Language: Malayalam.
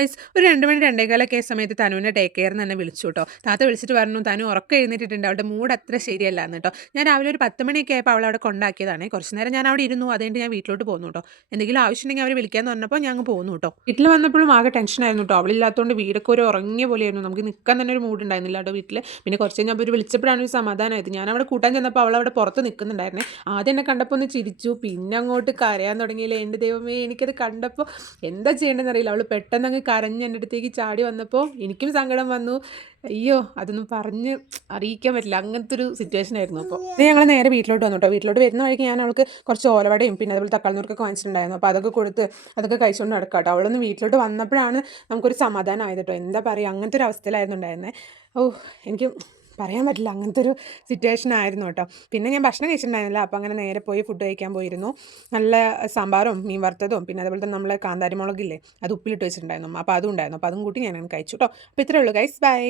ഗായ്സ് ഒരു 2 മണി 2:15 സമയത്ത് തനുവിനെ ടേക്ക് കെയറിന്ന് തന്നെ വിളിച്ചു കേട്ടോ. താത്ത വിളിച്ചിട്ട് പറഞ്ഞു തനു ഉറക്കം എഴുന്നേറ്റിട്ടുണ്ട്, അവളുടെ മൂഡ് അത്ര ശരിയല്ല എന്ന് കേട്ടോ. ഞാൻ രാവിലെ ഒരു 10 മണിയൊക്കെ ആയപ്പോൾ അവളെ അവിടെ കൊണ്ടാക്കിയതാണ്. കുറച്ച് നേരം ഞാൻ അവിടെ ഇരുന്നു, അതുകഴിഞ്ഞ് ഞാൻ വീട്ടിലോട്ട് പോന്നു കേട്ടോ. എന്തെങ്കിലും ആവശ്യമുണ്ടെങ്കിൽ അവർ വിളിക്കാന്ന് പറഞ്ഞപ്പോൾ ഞാൻ അങ്ങ് പോന്നു കേട്ടോ. വീട്ടിൽ വന്നപ്പോഴും ആകെ ടെൻഷനായിരുന്നു കേട്ടോ. അവളില്ലാത്തതുകൊണ്ട് വീടൊക്കെ ഒരു ഉറങ്ങിയ പോലെയായിരുന്നു. നമുക്ക് നിൽക്കാൻ തന്നെ ഒരു മൂഡ് ഉണ്ടായിരുന്നില്ല കേട്ടോ വീട്ടിൽ. പിന്നെ കുറച്ച് കഴിഞ്ഞപ്പോൾ അവർ വിളിച്ചപ്പോഴാണ് ഒരു സമാധാനമായത്. ഞാൻ അവിടെ കൂട്ടാൻ ചെന്നപ്പോൾ അവൾ അവിടെ പുറത്ത് നിൽക്കുന്നുണ്ടായിരുന്നേ. ആദ്യം എന്നെ കണ്ടപ്പോൾ ഒന്ന് ചിരിച്ചു, പിന്നെ അങ്ങോട്ട് കരയാൻ തുടങ്ങിയില്ലേ. എൻ്റെ ദൈവമേ, എനിക്കത് കണ്ടപ്പോൾ എന്താ ചെയ്യേണ്ടതെന്ന് അറിയില്ല. അവൾ പെട്ടെന്ന് അങ്ങ് കരഞ്ഞ് എൻ്റെ അടുത്തേക്ക് ചാടി വന്നപ്പോൾ എനിക്കും സങ്കടം വന്നു. അയ്യോ, അതൊന്നും പറഞ്ഞ് അറിയിക്കാൻ പറ്റില്ല, അങ്ങനത്തെ ഒരു സിറ്റുവേഷൻ ആയിരുന്നു. അപ്പോൾ ഇത് ഞങ്ങൾ നേരെ വീട്ടിലോട്ട് വന്നു കേട്ടോ. വീട്ടിലോട്ട് വരുന്ന വഴിക്ക് ഞാൻ അവൾക്ക് കുറച്ച് ഓലവടയും പിന്നെ അതുപോലെ തക്കാളി നുറുക്കൊക്കെ വാങ്ങിച്ചിട്ടുണ്ടായിരുന്നു. അപ്പോൾ അതൊക്കെ കൊടുത്ത് അതൊക്കെ കഴിച്ചുകൊണ്ട് നടക്കാം കേട്ടോ. അവളൊന്ന് വീട്ടിലോട്ട് വന്നപ്പോഴാണ് നമുക്കൊരു സമാധാനം ആയത് കേട്ടോ. എന്താ പറയുക, അങ്ങനത്തെ ഒരു അവസ്ഥയിലായിരുന്നു ഉണ്ടായിരുന്നത്. ഓ, എനിക്ക് പറയാൻ പറ്റില്ല, അങ്ങനത്തെ ഒരു സിറ്റുവേഷൻ ആയിരുന്നു കേട്ടോ. പിന്നെ ഞാൻ ഭക്ഷണം കഴിച്ചിട്ടുണ്ടായിരുന്നില്ല, അപ്പോൾ അങ്ങനെ നേരെ പോയി ഫുഡ് കഴിക്കാൻ പോയിരുന്നു. നല്ല സാമ്പാറും മീൻ വറുത്തതും പിന്നെ അതുപോലെ തന്നെ നമ്മൾ കാന്താരി മുളകില്ലേ, അത് ഉപ്പിലിട്ട് വെച്ചിട്ടുണ്ടായിരുന്നു. അപ്പോൾ അതും ഉണ്ടായിരുന്നു. അപ്പോൾ അതും കൂട്ടി ഞാൻ കഴിച്ചു കേട്ടോ. അപ്പോൾ ഇത്രയേ ഉള്ളൂ ഗൈസ്, ബൈ.